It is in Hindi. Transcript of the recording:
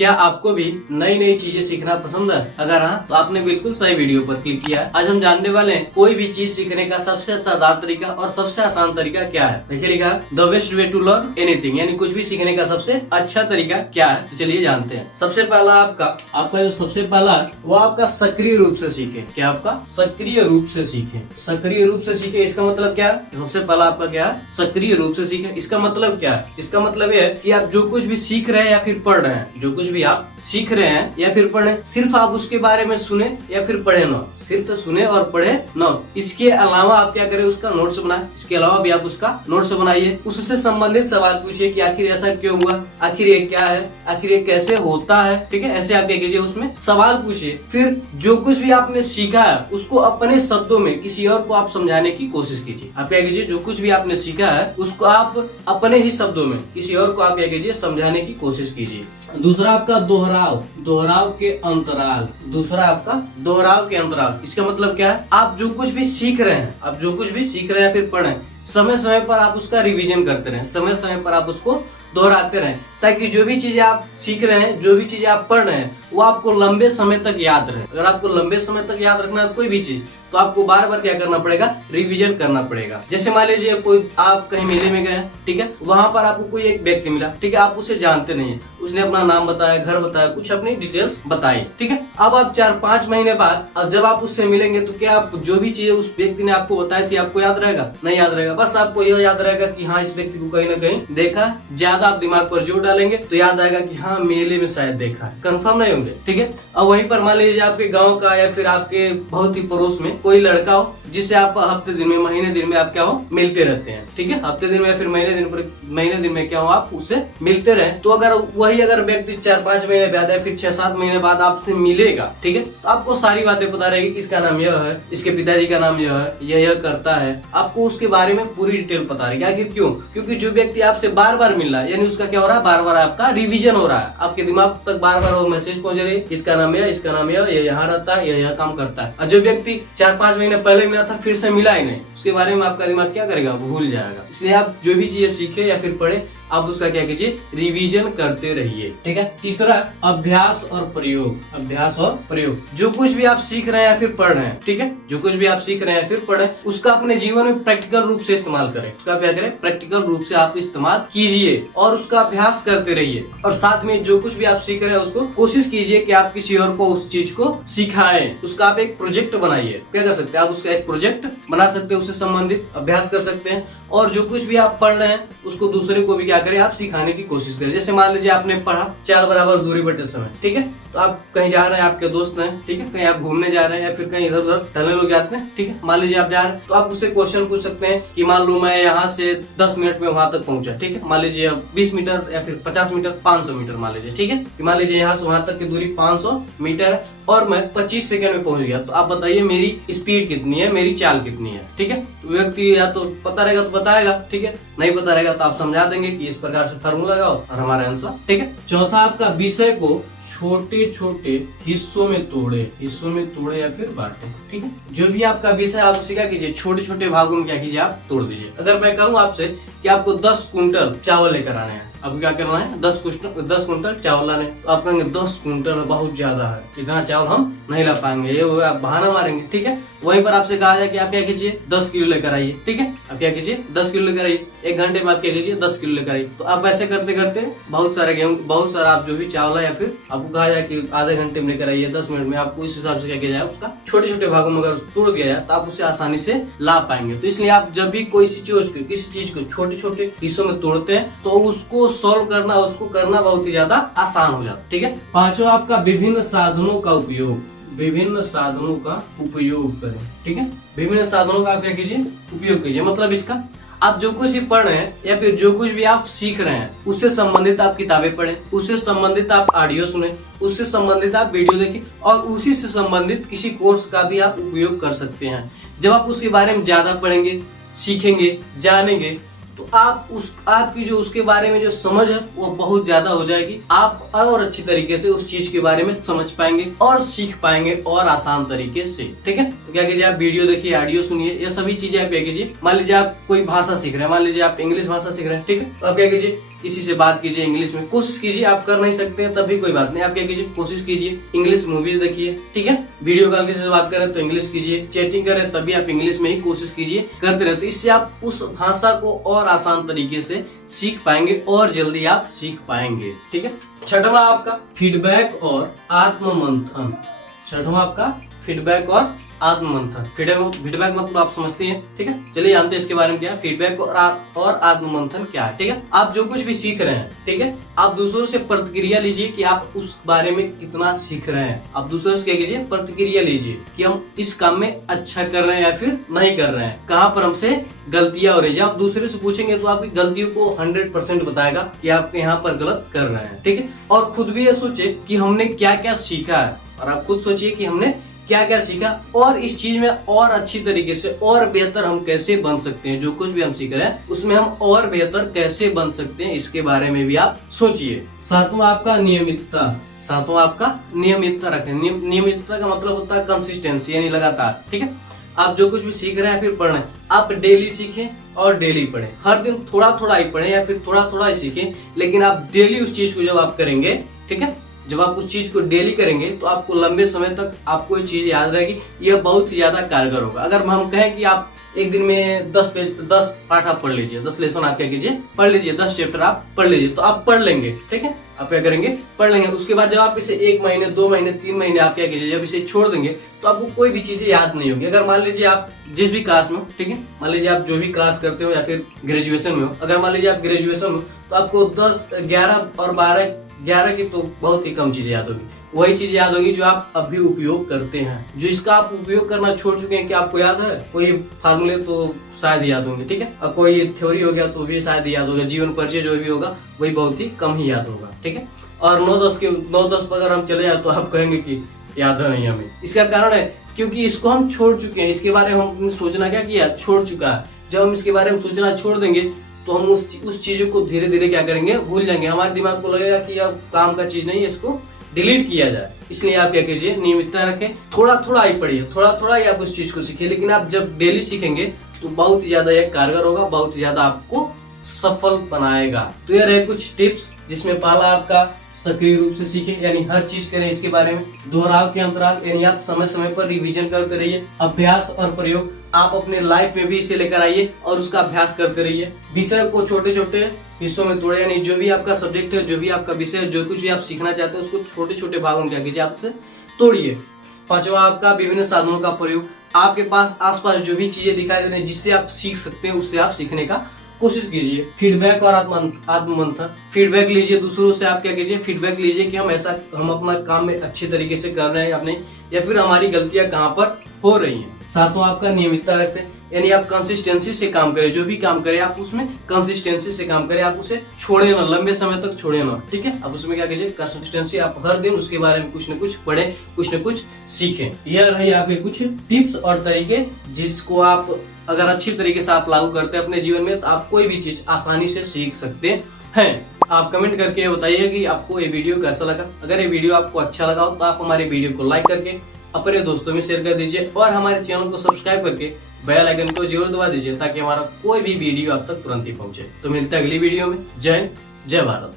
क्या आपको भी नई नई चीजें सीखना पसंद है? अगर हाँ तो आपने बिल्कुल सही वीडियो पर क्लिक किया है। आज हम जानने वाले हैं कोई भी चीज सीखने का सबसे असरदार तरीका और सबसे आसान तरीका क्या है। देखिए लिखा है the best way to learn anything, यानी कुछ भी सीखने का सबसे अच्छा तरीका क्या है। तो चलिए जानते हैं। सबसे पहला आपका जो सबसे पहला वो आपका सक्रिय रूप से सीखे। क्या आपका सक्रिय रूप से सीखे। सक्रिय रूप से सीखे इसका मतलब क्या है? सबसे पहला आपका क्या है? सक्रिय रूप से सीखे। इसका मतलब क्या है? इसका मतलब ये है कि आप जो कुछ भी सीख रहे हैं या फिर पढ़ रहे हैं, जो कुछ भी आप सीख रहे हैं या फिर पढ़े, सिर्फ आप उसके बारे में सुने या फिर पढ़े ना, सिर्फ सुने और पढ़े ना। इसके अलावा आप क्या करें? उसका नोट्स बनाए। इसके अलावा भी आप उसका नोट्स बनाइए। उससे संबंधित सवाल पूछिए कि आखिर ऐसा क्यों हुआ, आखिर ये क्या है, आखिर ये कैसे होता है। ठीक है, ऐसे आप क्या कीजिए, उसमें सवाल पूछिए। फिर जो कुछ भी आपने सीखा है उसको अपने शब्दों में किसी और को आप समझाने की कोशिश कीजिए। आप क्या कीजिए, जो कुछ भी आपने सीखा है उसको आप अपने ही शब्दों में किसी और को आप क्या कीजिए, समझाने की कोशिश कीजिए। दूसरा आपका दोहराव, दोहराव के अंतराल। दूसरा आपका दोहराव के अंतराल। इसका मतलब क्या है? आप जो कुछ भी सीख रहे हैं, आप जो कुछ भी सीख रहे हैं फिर पढ़े, समय समय पर आप उसका रिवीजन करते रहें, समय समय पर आप उसको दोहराते रहें, ताकि जो भी चीजें आप सीख रहे हैं, जो भी चीजें आप पढ़ रहे हैं वो आपको लंबे समय तक याद रहे। अगर आपको लंबे समय तक याद रखना है कोई भी चीज, तो आपको बार बार क्या करना पड़ेगा? रिवीजन करना पड़ेगा। जैसे मान लीजिए कोई आप कहीं मेले में गए, ठीक है, वहां पर आपको कोई एक व्यक्ति मिला, ठीक है, आप उसे जानते नहीं है, उसने अपना नाम बताया, घर बताया, कुछ अपनी डिटेल्स बताई, ठीक है। अब आप 4-5 महीने बाद जब आप उससे मिलेंगे तो क्या आप जो भी चीजें उस व्यक्ति ने आपको बताई थी आपको याद रहेगा? नहीं याद रहेगा। बस आपको यह याद रहेगा कि हाँ इस व्यक्ति को कहीं ना कहीं देखा। ज्यादा आप दिमाग पर जोर डालेंगे तो याद आएगा कि हाँ मेले में शायद देखा है, कंफर्म नहीं होंगे, ठीक है। अब वहीं पर मान लीजिए आपके गाँव का या फिर आपके बहुत ही पड़ोस में कोई लड़का हो जिससे आप हफ्ते दिन में, महीने दिन में आप क्या हो, मिलते रहते हैं, ठीक है। हफ्ते दिन में या फिर महीने दिन में क्या हो, आप उससे मिलते रहे। तो अगर वही अगर व्यक्ति 4-5 महीने बाद या फिर 6-7 महीने बाद आपसे मिलेगा, ठीक है, तो आपको सारी बातें पता रहेगी। इसका नाम यह है, इसके पिताजी का नाम यह है, यह करता है, आपको उसके बारे में पूरी डिटेल पता रहेगी। आखिर क्यों? क्योंकि जो व्यक्ति आपसे बार बार मिल रहा है, यानी उसका क्या हो रहा है, बार बार आपका रिविजन हो रहा है, आपके दिमाग तक बार बार वो मैसेज पहुंच रही है, इसका नाम यह, इसका नाम यह, ये यहाँ रहता है, यह काम करता है। और जो व्यक्ति 4-5 महीने पहले मिला था फिर से मिला ही नहीं, उसके बारे में आपका दिमाग क्या करेगा? भूल जाएगा। इसलिए आप जो भी चीजें सीखे या फिर पढ़े, आप उसका क्या कीजिए, रिवीजन करते रहिए, ठीक है। तीसरा अभ्यास और प्रयोग। अभ्यास और प्रयोग। जो कुछ भी आप सीख रहे हैं या फिर पढ़ रहे हैं, ठीक है, जो कुछ भी आप सीख रहे हैं फिर पढ़ रहे हैं, उसका अपने जीवन में प्रैक्टिकल रूप से इस्तेमाल करें। उसका क्या करें? प्रैक्टिकल रूप से आप इस्तेमाल कीजिए और उसका अभ्यास करते रहिए। और साथ में जो कुछ भी आप सीख रहे हैं उसको कोशिश कीजिए कि आप किसी और को उस चीज को सिखाएं। उसका आप एक प्रोजेक्ट बनाइए। क्या कर सकते हैं आप? उसका एक प्रोजेक्ट बना सकते हैं, उससे संबंधित अभ्यास कर सकते हैं। और जो कुछ भी आप पढ़ रहे हैं उसको दूसरे को भी क्या करें, आप सिखाने की कोशिश करें। जैसे मान लीजिए आपने पढ़ा 4 बराबर दूरी बटे समय, ठीक है, तो आप कहीं जा रहे हैं, आपके दोस्त हैं, ठीक है, कहीं आप घूमने जा रहे हैं या फिर कहीं इधर उधर टहलने लोग जाते हैं, ठीक है, मान लीजिए आप जा रहे हैं, तो आप उससे क्वेश्चन पूछ सकते हैं कि मान लो मैं यहाँ से 10 मिनट में वहां तक पहुंचा, ठीक है, मान लीजिए 20 मीटर या फिर 50 मीटर, 500 मीटर मान लीजिए, ठीक है, मान लीजिए यहाँ से वहां तक की दूरी 500 मीटर है और मैं 25 सेकंड में पहुंच गया। तो आप बताइए मेरी स्पीड कितनी है, मेरी चाल कितनी है, ठीक है। तो व्यक्ति या तो पता रहेगा तो बताएगा, ठीक है, नहीं पता रहेगा तो आप समझा देंगे कि इस प्रकार से फार्मूला लगाओ और हमारा आंसर, ठीक है। चौथा आपका विषय को छोटे छोटे हिस्सों में तोड़े, या फिर बांटे, ठीक है। जो भी आपका विषय आप उसे क्या कीजिए, छोटे छोटे भागों में क्या कीजिए, आप तोड़ दीजिए। अगर मैं कहूँ आपसे कि आपको 10 कुंटल चावल लेकर आने हैं, अब क्या करना है, 10 कुंटल चावल लाने, तो आप कहेंगे 10 कुंटल बहुत ज्यादा है, इतना चावल हम नहीं ला पाएंगे, ये वो आप बहाना मारेंगे, ठीक है। वहीं पर आपसे कहा जाए कि आप क्या कीजिए, 10 किलो लेकर आइए, ठीक है, आप क्या कीजिए, 10 किलो लेकर आइए, 1 घंटे में आप क्या कीजिए, 10 किलो लेकर आइए। तो आप ऐसे करते करते बहुत सारे गेहूं, बहुत सारा आप जो भी चावल है या फिर आपको कहा जाए कि आधे घंटे में लेकर आइए, 10 मिनट में, आपको इस हिसाब से क्या किया जाए, उसका छोटे छोटे भागों में अगर तोड़ दिया जाए तो आप उसे आसानी से ला पाएंगे। तो इसलिए आप जब भी किसी चीज को छोटे छोटे हिस्सों में तोड़ते हैं तो उसको सॉल्व करना, उसको करना बहुत ही ज्यादा आसान हो जाता है, ठीक है। पांचवा आपका विभिन्न साधनों का उपयोग। विभिन्न साधनों का उपयोग करें, ठीक है, विभिन्न साधनों का आप क्या कीजिए, उपयोग कीजिए। मतलब इसका आप जो कुछ भी पढ़ रहे हैं या फिर जो कुछ भी आप सीख रहे हैं उससे संबंधित आप किताबें पढ़ें, उससे संबंधित आप ऑडियो सुने, उससे संबंधित आप वीडियो देखें और उसी से संबंधित किसी कोर्स का भी आप उपयोग कर सकते हैं। जब आप उसके बारे में ज्यादा पढ़ेंगे, सीखेंगे, जानेंगे, तो आपकी जो उसके बारे में जो समझ है वो बहुत ज्यादा हो जाएगी। आप और अच्छी तरीके से उस चीज के बारे में समझ पाएंगे और सीख पाएंगे और आसान तरीके से, ठीक है। तो क्या कीजिए, आप वीडियो देखिए, ऑडियो सुनिए, ये सभी चीजें आप क्या कीजिए। मान लीजिए आप कोई भाषा सीख रहे हैं, मान लीजिए आप इंग्लिश भाषा सीख रहे हैं, ठीक है, तो आप क्या कीजिए, किसी से बात कीजिए इंग्लिश में, कोशिश कीजिए। आप कर नहीं सकते हैं तब भी कोई बात नहीं, आप क्या कीजिए, कोशिश कीजिए इंग्लिश मूवीज देखिए, ठीक है। वीडियो कॉल किसी से बात करें तो इंग्लिश कीजिए, चैटिंग करें तब भी आप इंग्लिश में ही कोशिश कीजिए, करते रहे। तो इससे आप उस भाषा को और आसान तरीके से सीख पाएंगे और जल्दी आप सीख पाएंगे, ठीक है। छठवां आपका फीडबैक और आत्ममंथन। छठवां आपका फीडबैक और आत्ममंथन। फीडबैक मतलब आप समझते हैं, ठीक है। चलिए जानते हैं इसके बारे में क्या है फीडबैक और आत्ममंथन क्या है, ठीक है। आप जो कुछ भी सीख रहे हैं, ठीक है, आप दूसरों से प्रतिक्रिया लीजिए कि आप उस बारे में कितना सीख रहे हैं। आप दूसरों से क्या कीजिए, प्रतिक्रिया लीजिए कि हम इस काम में अच्छा कर रहे हैं या फिर नहीं कर रहे हैं, कहाँ पर हमसे गलतियां हो रही है। आप दूसरे से पूछेंगे तो आपकी गलतियों को 100% बताएगा कि आप यहाँ पर गलत कर रहे हैं, ठीक है। और खुद भी ये सोचे कि हमने क्या क्या सीखा है, और आप खुद सोचिए कि हमने क्या क्या सीखा और इस चीज में और अच्छी तरीके से और बेहतर हम कैसे बन सकते हैं। जो कुछ भी हम सीख रहे हैं उसमें हम और बेहतर कैसे बन सकते हैं, इसके बारे में भी आप सोचिए। सातवां आपका नियमितता। सातवां आपका नियमितता रखें। नियमितता का मतलब होता है कंसिस्टेंसी, यानी लगातार, ठीक है। आप जो कुछ भी सीख रहे हैं फिर पढ़ रहे हैं, आप डेली सीखें और डेली पढ़ें। हर दिन थोड़ा थोड़ा ही पढ़ें या फिर थोड़ा थोड़ा ही सीखें, लेकिन आप डेली उस चीज को जब आप करेंगे, ठीक है, जब आप उस चीज को डेली करेंगे तो आपको लंबे समय तक आपको ये चीज याद रहेगी। यह बहुत ही ज्यादा कारगर होगा। अगर हम कहें कि आप एक दिन में 10 पाठ आप पढ़ लीजिए, 10 लेसन आप क्या कीजिए, पढ़ लीजिए, 10 चैप्टर आप पढ़ लीजिए, तो आप पढ़ लेंगे, ठीक है। आप क्या करेंगे, पढ़ लेंगे। उसके बाद जब आप इसे 1 महीने 2 महीने 3 महीने आप क्या कीजिए, जब इसे छोड़ देंगे तो आपको कोई भी चीजें याद नहीं होगी। अगर मान लीजिए आप जिस भी क्लास में हो, ठीक है, मान लीजिए आप जो भी क्लास करते हो या फिर ग्रेजुएशन में हो, अगर मान लीजिए आप ग्रेजुएशन में तो आपको 10 11 और 11 की तो बहुत ही कम चीजें याद होगी। वही चीज याद होगी जो आप अभी उपयोग करते हैं, जो इसका आप उपयोग करना छोड़ चुके हैं। क्या आपको याद है? कोई फार्मूले तो शायद याद होंगे, ठीक है, और कोई थ्योरी हो गया तो भी शायद याद होगा। जीवन परिचय जो भी होगा वही बहुत ही कम ही याद होगा, ठीक है। और 9-10 पर अगर हम चले जाए तो आप कहेंगे कि याद नहीं हमें। इसका कारण है क्योंकि इसको हम छोड़ चुके हैं। इसके बारे में हमने सोचना क्या किया, छोड़ चुका है। जब हम इसके बारे में सोचना छोड़ देंगे तो हम उस चीजों को धीरे धीरे क्या करेंगे, भूल जाएंगे। हमारे दिमाग को लगेगा कि यह काम का चीज नहीं है, इसको डिलीट किया जाए। इसलिए आप क्या कीजिए, नियमितता रखें, थोड़ा थोड़ा ही पढ़िए, थोड़ा थोड़ा ही आप उस चीज को सीखिए। लेकिन आप जब डेली सीखेंगे तो बहुत ही ज्यादा यह कारगर होगा, बहुत ही ज्यादा आपको सफल बनाएगा। तो यह रहे कुछ टिप्स, जिसमें पहला आपका सक्रिय रूप से सीखें, यानी हर चीज करें इसके बारे में। दोहराव के अंतराल, यानी आप समय समय पर रिवीजन करते रहिए। अभ्यास और प्रयोग, आप अपने लाइफ में भी इसे लेकर आइए और उसका अभ्यास करते रहिए। विषय को छोटे छोटे हिस्सों में तोड़े, यानी जो भी आपका सब्जेक्ट है, जो भी आपका विषय है, जो कुछ भी आप सीखना चाहते हैं उसको छोटे छोटे भागों में क्या कीजिए, आप उसे तोड़िए। पांचवा आपका विभिन्न साधनों का प्रयोग। आपके पास आसपास जो भी चीजें दिखाई दे रही है जिससे आप सीख सकते हैं, उससे आप सीखने का कोशिश कीजिए। फीडबैक और आत्ममंथन, फीडबैक लीजिए दूसरों से। आप क्या कीजिए, फीडबैक लीजिए कि हम अपना काम में अच्छे तरीके से कर रहे हैं या नहीं, या फिर हमारी गलतियां कहाँ पर हो रही हैं। सातवां आपका नियमितता रखते हैं, यानी आप कंसिस्टेंसी से काम करें। जो भी काम करें आप उसमें कंसिस्टेंसी से काम करें, आप उसे छोड़े ना, लंबे समय तक छोड़े ना, ठीक है। आप उसमें क्या कीजिए, कंसिस्टेंसी। आप हर दिन उसके बारे में कुछ न कुछ पढ़ें, कुछ न कुछ सीखें। यह रही आपके कुछ टिप्स और तरीके, जिसको आप अगर अच्छी तरीके से आप लागू करते हैं अपने जीवन में तो आप कोई भी चीज आसानी से सीख सकते हैं। आप कमेंट करके बताइए कि आपको ये वीडियो कैसा लगा। अगर ये वीडियो आपको अच्छा लगा हो तो आप हमारे वीडियो को लाइक करके अपने दोस्तों में शेयर कर दीजिए और हमारे चैनल को सब्सक्राइब करके बेल आइकन को जरूर दबा दीजिए, ताकि हमारा कोई भी वीडियो आप तक तुरंत ही पहुंचे। तो मिलते हैं अगली वीडियो में। जय हिंद, जय भारत।